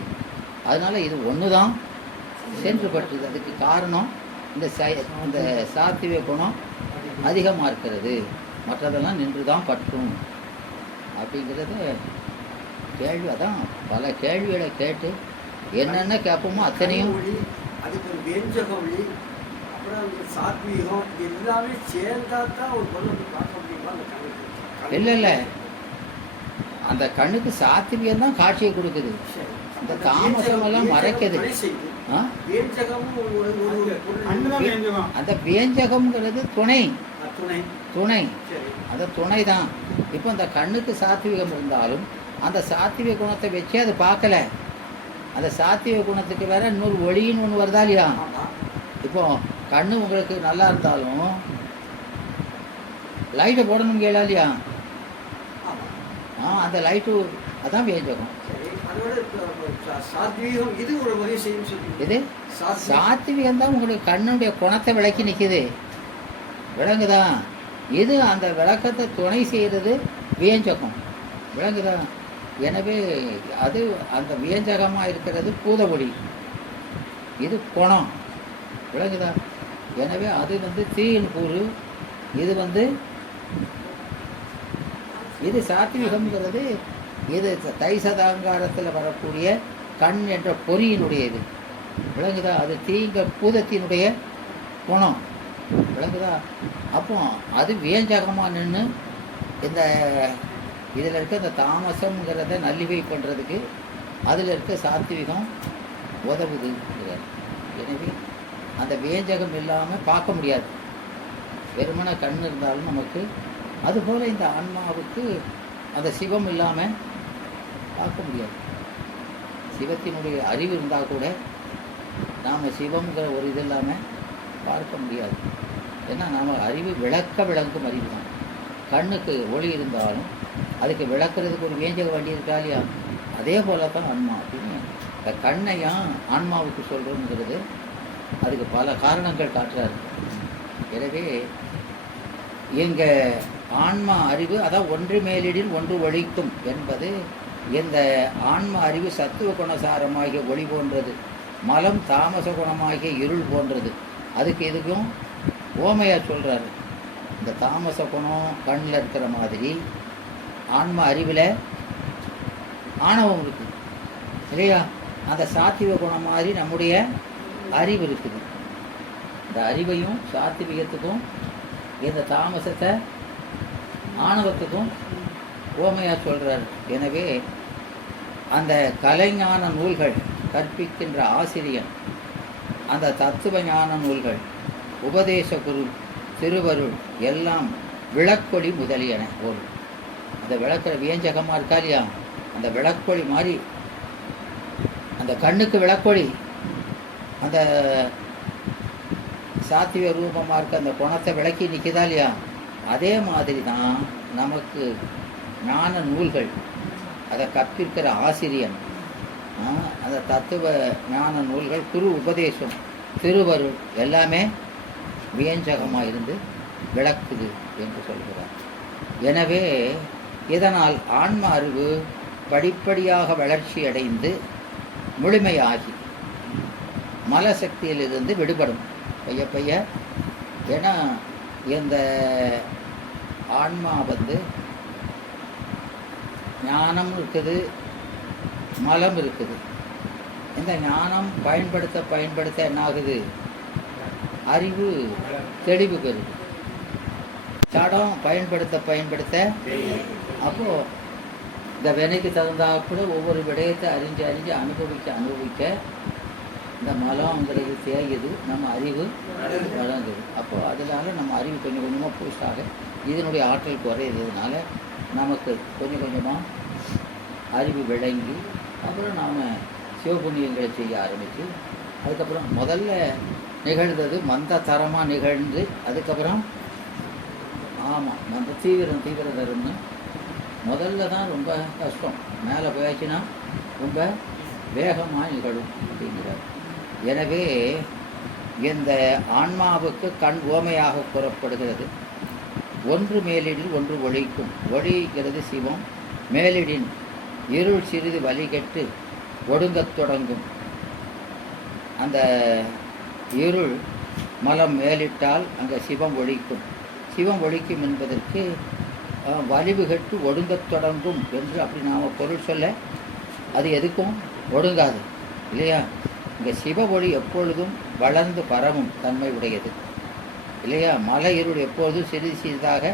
அதனால் இது ஒன்று தான் சென்று பட்டுது. அதுக்கு காரணம் இந்த சாத்திய குணம் அதிகமாக இருக்கிறது, மற்றதெல்லாம் நின்று தான் பற்றும் அப்படிங்கிறது கேள்வி. அதான் பல கேள்விகளை கேட்டு என்னென்ன கேட்போமோ அத்தனையும் அதுக்கு வேஞ்சக ஒளி, அப்புறம் சாத்வீகம் எல்லாமே சேர்ந்தா தான் ஒரு பொருள் பார்க்க முடியுமா? இல்லை, அந்த கண்ணுக்கு சாத்வியம் தான் காட்சியை கொடுக்குது. அந்த தாமசம் எல்லாம் மறைக்குது. அந்த வேஞ்சகம்ங்கிறது துணை, அந்த துணை தான். இப்போ அந்த கண்ணுக்கு சாத்விகம் இருந்தாலும் அந்த சாத்விக குணத்தை வச்சே அது பார்க்கல. அந்த சாத்விக குணத்துக்கு வேற இன்னொரு ஒளின்னு ஒன்று வருதா இல்லையா? இப்போ கண்ணு உங்களுக்கு நல்லா இருந்தாலும் லைட்டை போடணும் கேளா இல்லையா? அந்த லைட்டு அதான் வேஞ்சகம். இது சாத்விகம் தான் உங்களுக்கு கண்ணுடைய குணத்தை விளக்கி நிற்குது. விளங்குதா? இது அந்த விளக்கத்தை துணை செய்கிறது வியஞ்சகம். விளங்குதா? எனவே அது அந்த வியஞ்சகமாக இருக்கிறது பூதவொளி, இது குணம். விளங்குதா? எனவே அது தீயின் கூறு, இது சாத்விகம்ங்கிறது. இது தைசதாங்காரத்தில் வரக்கூடிய கண் என்ற பொறியினுடையது. விளங்குதா? அது தீங்க பூதத்தினுடைய குணம். விளங்குதா? அப்போ அது வியஞ்சகமாக நின்று இந்த இதில் இருக்க இந்த தாமசங்கிறத நல்லிவை பண்ணுறதுக்கு அதில் இருக்க சாத்விகம் உதவுது. எனவே அந்த வியஞ்சகம் இல்லாமல் பார்க்க முடியாது. வெறுமன கண் இருந்தாலும் நமக்கு, அதுபோல் இந்த ஆன்மாவுக்கு அந்த சிவம் இல்லாமல் பார்க்க முடியாது. சிவத்தினுடைய அறிவு இருந்தால் கூட நாம் சிவம்ங்கிற ஒரு இது இல்லாமல் பார்க்க முடியாது. ஏன்னா நாம் அறிவு விளங்கும் அறிவு தான். கண்ணுக்கு ஒளி இருந்தாலும் அதுக்கு விளக்குறதுக்கு ஒரு வேஞ்சக வண்டி இருக்கா இல்லையா? அதே போல தான் ஆன்மா. அப்படின்னு இந்த கண்ணையும் ஆன்மாவுக்கு சொல்கிறோங்கிறது அதுக்கு பல காரணங்கள் காட்டுறாரு. எனவே எங்கள் ஆன்மா அறிவு அதான் ஒன்று மேலிடில் ஒன்று ஒழிக்கும் என்பது இந்த ஆன்ம அறிவு சத்துவ குணசாரமாகிய ஒளி போன்றது, மலம் தாமச குணமாகிய இருள் போன்றது. அதுக்கு இதுக்கும் ஓமையாக சொல்கிறாரு. இந்த தாமச குணம் கண்ணில் இருக்கிற மாதிரி ஆன்ம அறிவில் ஆணவம் இருக்குது இல்லையா? அந்த சாத்விக குணம் மாதிரி நம்முடைய அறிவு இருக்குது. இந்த அறிவையும் சாத்விகத்துக்கும் இந்த தாமசத்தை ஆணவத்துக்கும் ஓமையாக சொல்கிறார். எனவே அந்த கலைஞான நூல்கள் கற்பிக்கின்ற ஆசிரியன், அந்த தத்துவ ஞான நூல்கள், உபதேச குரு, திருவருள் எல்லாம் விளக்கொளி முதலியன. ஒரு அந்த விளக்கிற வியஞ்சகமாக இருக்கா இல்லையா? அந்த விளக்கொளி மாதிரி அந்த கண்ணுக்கு விளக்கொளி, அந்த சாத்விக ரூபமாக இருக்க அந்த குணத்தை விளக்கி நிற்கிதா இல்லையா? அதே மாதிரி தான் நமக்கு ஞான நூல்கள், அதை கற்பிக்கிற ஆசிரியன், அந்த தத்துவ ஞான நூல்கள், குரு உபதேசம், திருவருள் எல்லாமே வியஞ்சகமாக இருந்து விளக்குது என்று சொல்கிறார். எனவே இதனால் ஆன்ம அறிவு படிப்படியாக வளர்ச்சி அடைந்து முழுமையாகி மலசக்தியிலிருந்து விடுபடும் பைய பைய. ஏன்னா இந்த ஆன்மா ஞானம் இருக்குது, மலம் இருக்குது. இந்த ஞானம் பயன்படுத்த என்ன ஆகுது? அறிவு தெளிவு பெறுது. சடம் பயன்படுத்த அப்போது இந்த வினைக்கு தகுந்தாப்புல ஒவ்வொரு விடயத்தை அறிஞ்சு அனுபவிக்க இந்த மலங்கிறது தேயுது, நம்ம அறிவு வழங்குது. அப்போது அதனால நம்ம அறிவு கொஞ்சம் கொஞ்சமாக பூஸ்டாக இதனுடைய ஆற்றல் குறையிறதுனால நமக்கு கொஞ்சம் கொஞ்சமாக அறிவு விளங்கி அப்புறம் நாம் சிவபுண்ணியங்களை செய்ய ஆரம்பித்து, அதுக்கப்புறம் முதல்ல நிகழ்ந்தது மந்த தரமாக நிகழ்ந்து, அதுக்கப்புறம் மந்த தீவிரதரம்னு முதல்ல தான் ரொம்ப கஷ்டம். மேலே போயாச்சுன்னா ரொம்ப வேகமாக நிகழும் அப்படிங்கிறார். எனவே இந்த ஆன்மாவுக்கு கண் ஓமையாக கூறப்படுகிறது. ஒன்று மேலிடில் ஒன்று ஒளிக்கும். ஒளிங்கிறது சிவம். மேலிடின் இருள் சிறிது வழிகெட்டு ஒடுங்கத் தொடங்கும். அந்த இருள் மலம் மேலிட்டால் அங்கே சிவம் ஒழிக்கும். சிவம் ஒழிக்கும் என்பதற்கு வலிவு கெட்டு ஒடுங்கத் தொடங்கும் என்று அப்படி நாம் பொருள் சொல்ல, அது எதுக்கும் ஒடுங்காது இல்லையா? இங்கே சிவ ஒளி எப்பொழுதும் வளர்ந்து பரவும் தன்மை உடையது இல்லையா? மலை இருள் எப்பொழுதும் சிறிதாக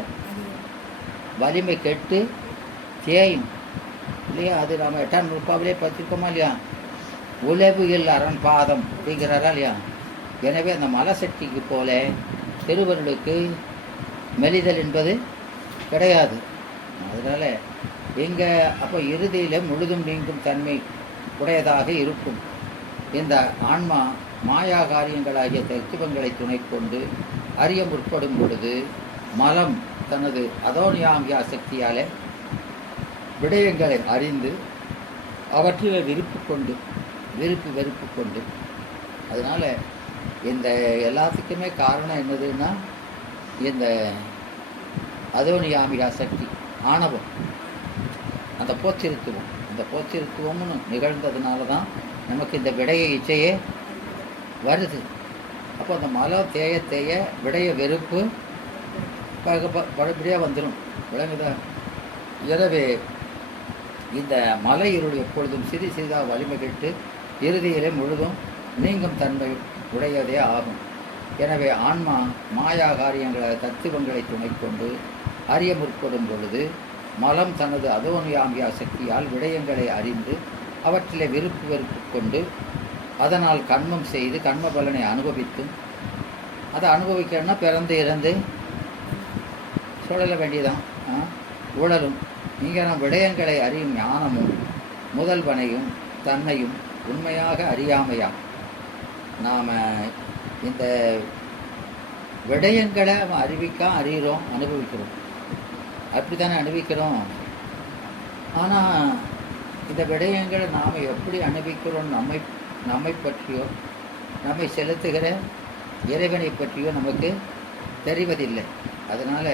வலிமை கெட்டு தேயும் இல்லையா? அது நாம் 8ஆம் நூற்பாவிலே பார்த்துருக்கோமா இல்லையா? உலவியல் அரண் பாதம் அப்படிங்கிறாரா இல்லையா? எனவே அந்த மலசக்திக்கு போல திருவருளுக்கு மெலிதல் என்பது கிடையாது. அதனால் இங்கே அப்போ இறுதியில் முழுதும் நீங்கும் தன்மை உடையதாக இருக்கும். இந்த ஆன்மா மாயா காரியங்களாகிய தத்துவங்களை துணை கொண்டு அறிய முற்படும் பொழுது மலம் தனது அதோனியாமியா சக்தியால் விடயங்களை அறிந்து அவற்றில் வெறுப்பு கொண்டு அதனால் இந்த எல்லாத்துக்குமே காரணம் என்னதுன்னா இந்த அதோனியாமியா சக்தி, ஆணவம், அந்த போச்சிருத்துவம்னு நிகழ்ந்ததுனால தான் நமக்கு இந்த விடைய இச்சையே வருது. அப்போ அந்த மலம் தேய விடைய வெறுப்பு படிப்படியாக வந்துடும். விளங்குதா? எனவே இந்த மலை இருள் எப்பொழுதும் சிறிதாக வலிமை கெட்டு இறுதியிலே முழுதும் நீங்கும் தன்மை உடையதே ஆகும். எனவே ஆன்மா மாயா காரியங்களை தத்துவங்களை துணை கொண்டு அறிய முற்படும் பொழுது மலம் தனது அதோனியாமியா சக்தியால் விடயங்களை அறிந்து அவற்றிலே வெறுப்பு கொண்டு அதனால் கண்மம் செய்து கண்ம பலனை அனுபவித்தும், அதை அனுபவிக்கணும்னா பிறந்து இறந்து சுழல வேண்டியதான் உழலும். நீங்கள் நம் விடயங்களை அறியும் ஞானமும் முதல்வனையும் தன்னையும் உண்மையாக அறியாமையா நாம் இந்த விடயங்களை அறிகிறோம், அனுபவிக்கிறோம். அப்படி தானே அனுபவிக்கிறோம். ஆனால் இந்த விடயங்களை நாம் எப்படி அனுபவிக்கிறோம், நம்மை பற்றியோ நம்மை செலுத்துகிற இறைவனை பற்றியோ நமக்கு தெரிவதில்லை. அதனால்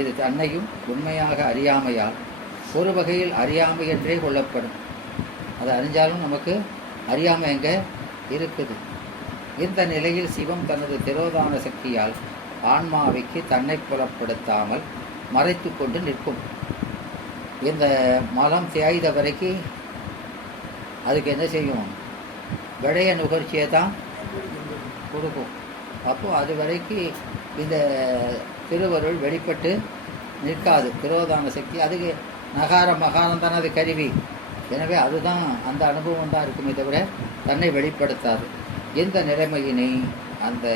இது தன்னையும் உண்மையாக அறியாமையால் ஒரு வகையில் அறியாமை என்றே கொள்ளப்படும். அதை அறிஞ்சாலும் நமக்கு அறியாமை எங்கே இருக்குது. இந்த நிலையில் சிவம் தனது திரோதான சக்தியால் ஆன்மாவைக்கு தன்னை புலப்படுத்தாமல் மறைத்து கொண்டு நிற்கும். இந்த மலம் தேய்த வரைக்கும் அதுக்கு என்ன செய்யும்? விடைய நுகர்ச்சியை தான் கொடுக்கும். அப்போது அது வரைக்கும் இந்த திருவருள் வெளிப்பட்டு நிற்காது. திரோதான சக்தி அதுக்கு நகார மகாரம் தானே அது கருவி. எனவே அதுதான் அந்த அனுபவம் தான் இருக்குமே தவிர தன்னை வெளிப்படுத்தாது. எந்த நிலைமையினை அந்த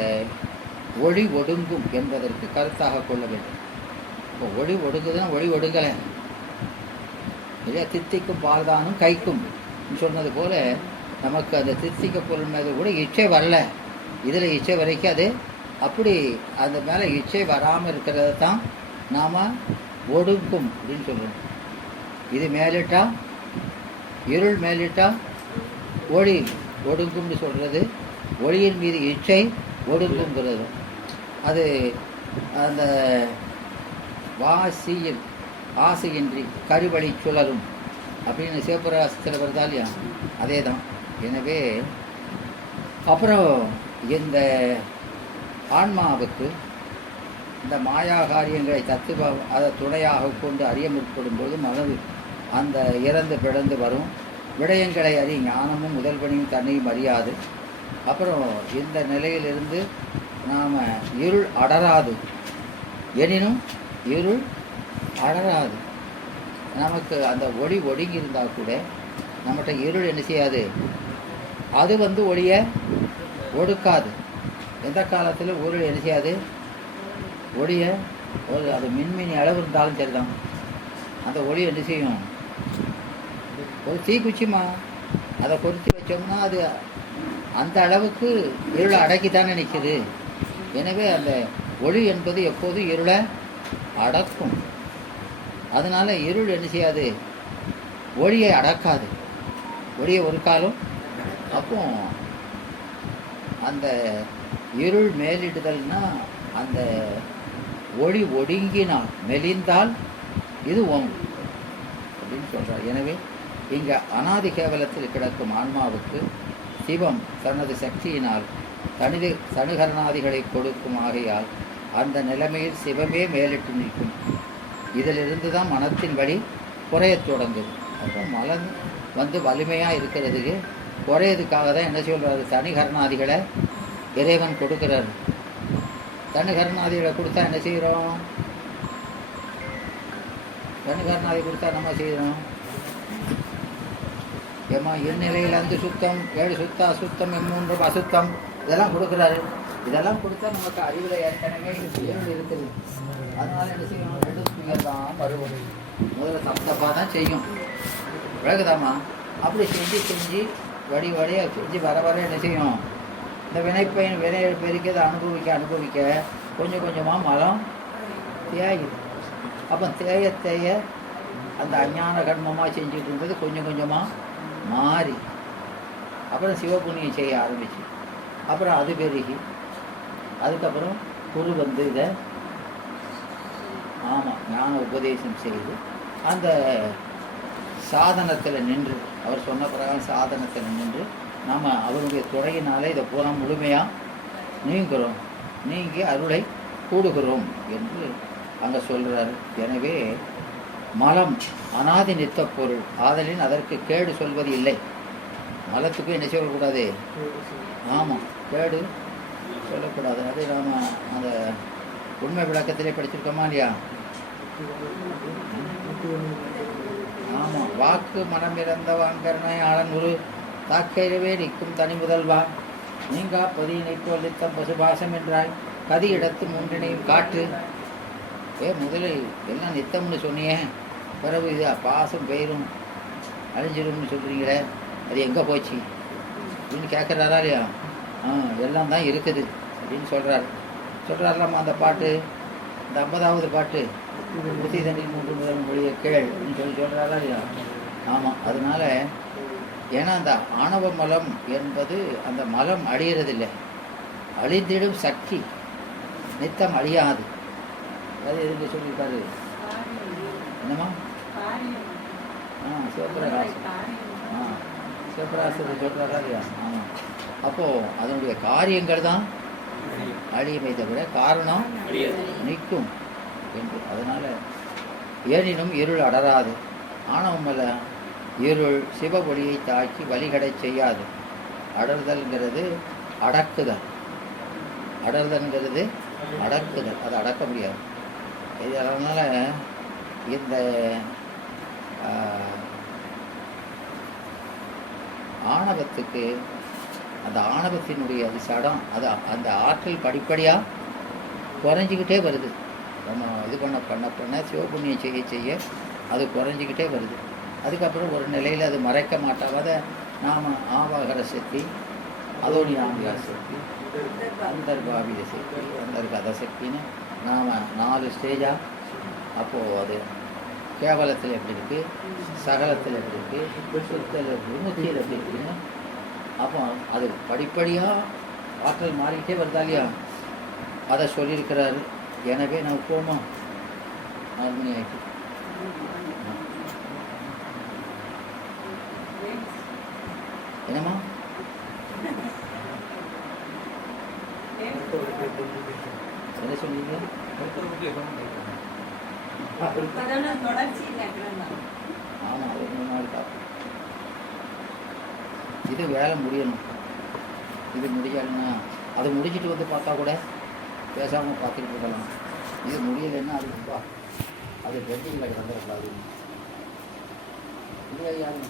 ஒளி ஒடுங்கும் என்பதற்கு கருத்தாக கொள்ள வேண்டும். இப்போ ஒளி ஒடுங்குதுன்னா ஒளி ஒடுங்கலை இல்லையா? தித்திக்கும் பால்தானும் கைக்கும் சொன்னது போல் நமக்கு அந்த தித்திக்க பொருள் மீது கூட இச்சை வரல. இதில் இச்சை வரைக்கும் அது அப்படி அந்த மேலே இச்சை வராமல் இருக்கிறத தான் நாம் ஒடுங்கும் அப்படின்னு சொல்கிறோம். இது மேலிட்டா இருள் மேலிட்டா ஒளி ஒடுங்கும்னு சொல்கிறது. ஒளியின் மீது இச்சை ஒடுங்குங்கிறது. அது அந்த வாசியில் ஆசையின்றி கருவழி சுழலும் அப்படின்னு சிவபிரகாசத்தில் வருதா இல்லையா? அதே தான். எனவே அப்புறம் இந்த ஆன்மாவுக்கு இந்த மாயா காரியங்களை தத்துவ அதை துணையாக கொண்டு அறிய முற்படும் போது மனது அந்த இறந்து பிறந்து வரும் விடயங்களை அறிய ஞானமும் முதல்வனையும் தன்னையும் அறியாது. அப்புறம் இந்த நிலையிலிருந்து நாம் இருள் அடராது. எனினும் இருள் அடராது. நமக்கு அந்த ஒளி ஒடுங்கி இருந்தால் கூட நம்மகிட்ட இருள் என்ன செய்யாது? அது ஒளியை ஒடுக்காது. எந்த காலத்தில் இருள் என்ன செய்யாது? ஒளியை அது மின்மினி அளவு இருந்தாலும் சரிதான், அந்த ஒளி என்ன செய்யும்? ஒரு தீக்குச்சிமா அதை பொருத்தி வச்சோம்னா அது அந்த அளவுக்கு இருளை அடக்கித்தானே நிற்குது. எனவே அந்த ஒளி என்பது எப்போதும் இருளை அடக்கும். அதனால் இருள் என்ன செய்யாது? ஒளியை அடக்காது. ஒளியை ஒரு காலம். அப்போ அந்த இருள் மேலிடுதல்னா அந்த ஒளி ஒடுங்கினால் மெலிந்தால் இது ஓங்கும் அப்படின்னு சொல்கிறார். எனவே இங்கே அனாதி கேவலத்தில் கிடக்கும் ஆன்மாவுக்கு சிவம் தனது சக்தியினால் தனுகரணாதிகளை கொடுக்கும். ஆகையால் அந்த நிலைமையில் சிவமே மேலிட்டு நிற்கும். இதிலிருந்து தான் மனத்தின் வழி குறையத் தொடங்குது. அப்போ மலம் வலிமையாக இருக்கிறதுக்கு குறையதுக்காக தான் என்ன சொல்கிறாரு? தனிகரணாதிகளை இறைவன் கொடுக்குறாரு. தனுகரணாதிகளை கொடுத்தா என்ன செய்கிறோம்? தனுகரணாதி கொடுத்தா நம்ம செய்கிறோம் ஏமா இந்நிலையில் அந்த சுத்தம், 7 சுத்த அசுத்தம், 3 அசுத்தம் இதெல்லாம் கொடுக்குறாரு. இதெல்லாம் கொடுத்தா நமக்கு அறிவில் ஏற்கனவே இருள் இருக்குது. அதனால என்ன செய்யணும்? எடுத்துங்கள் தான் வருவது. முதல்ல தப்பாக தான் செய்யும். விளக்குதாமா? அப்படி செஞ்சு வடிவடையாக செஞ்சு வர என்ன செய்யும்? இந்த வினை பெருக்கதை அனுபவிக்க கொஞ்சம் கொஞ்சமாக மலம் தேயுது. அப்போ தேய அந்த அஞ்ஞான கர்மமாக செஞ்சுட்டு இருந்தது கொஞ்சம் கொஞ்சமாக மாறி அப்புறம் சிவபுண்ணியம் செய்ய ஆரம்பிச்சு அப்புறம் அது பெருகி அதுக்கப்புறம் குரு இதை ஞான உபதேசம் செய்து அந்த சாதனத்தில் நின்று, அவர் சொன்ன பிரகாரம் சாதனத்தில் நின்று நாம் அவருடைய துறையினாலே இதை பூரா முழுமையாக நீங்கி அருளை கூடுகிறோம் என்று அங்கே சொல்கிறார். எனவே மலம் அனாதி நித்த பொருள் ஆதலின் அதற்கு கேடு சொல்வது இல்லை. மலத்துக்கு என்ன சொல்லக்கூடாது? கேடு சொல்லக்கூடாது. அது நாம் அந்த உண்மை விளக்கத்திலே படிச்சிருக்கோமா இல்லையா? வாக்கு மனம் இறந்தவான் கருணை ஆளன் தாக்கையிலவே நிற்கும் தனி முதல்வா நீங்கா பதியினை போல் நித்தம் பசுபாசம் என்றாய் கதி இடத்து மூன்றினையும் காட்டு. முதலில் எல்லாம் நித்தம்னு சொன்னியே, பிறகு இது பாசம் பெயரும் அழிஞ்சிரும்னு சொல்கிறீங்களே, அது எங்கே போச்சு அப்படின்னு கேட்குறாரா இல்லையா? எல்லாம் தான் இருக்குது அப்படின்னு சொல்கிறாருலாமா அந்த பாட்டு. இந்த 50வது பாட்டு புத்தி தண்ணீர் 3 முதல் மொழியை கேள் அப்படின்னு சொல்கிறாரா இல்லையா? அதனால் ஏன்னா அந்த ஆணவ மலம் என்பது அந்த மலம் அழியறதில்லை, அழிந்திடும் சக்தி நித்தம் அழியாது. அது எதுக்கு சொல்லியிருக்காரு? என்னம்மா? சிவபிரகாசம். சிவபிரகாசத்தை சொல்கிறாரா இல்லையா? ஆமாம். அப்போது அதனுடைய காரியங்கள் தான் அழியுமே தவிர காரணம் நிற்கும் என்று. அதனால் ஏனினும் இருள் அடராது. ஆணவமல்ல இருள் சிவ ஒளியை தாக்கி வழிகடை செய்யாது. அடர்தல்ங்கிறது அடக்குதல். அடர்தல்ங்கிறது அடக்குதல். அதை அடக்க முடியாது. இது அதனால் இந்த ஆணவத்துக்கு அந்த ஆணவத்தினுடைய அது சடம் அது அந்த ஆற்றல் படிப்படியாக குறைஞ்சிக்கிட்டே வருது. நம்ம இது பண்ண சிவபுண்ணியம் செய்ய செய்ய அது குறைஞ்சிக்கிட்டே வருது. அதுக்கப்புறம் ஒரு நிலையில் அது மறைக்க மாட்டாத நாம் ஆவாகர சக்தி, அதோனியாமியா சக்தி, அந்தர்பாவித சக்தி, அந்தர்கத சக்தின்னு நாம் 4 ஸ்டேஜாக. அப்போது அது கேவலத்தில் எப்படி இருக்குது, சகலத்தில் எப்படி இருக்குது, சுத்தல் எப்படி, முத்தியில் எப்படி இருக்குன்னு அப்போ அது படிப்படியாக ஆற்றல் மாறிக்கிட்டே வருதா இல்லையா? அதை சொல்லியிருக்கிறாரு. எனவே நான் போமா 4 மணி ஆகிட்டு. என்னம்மா என்ன சொன்னீங்க? ஆமாம், 1 நாள் காப்போம். இது வேலை முடியணும். இது முடியலைன்னா அது முடிச்சுட்டு வந்து பார்த்தா கூட பேசாமல் பார்த்துட்டு இருக்கலாம். இது முடியலைன்னா அது பெண்டிங் கார்டு வந்துடக்கூடாது. இது யாரும்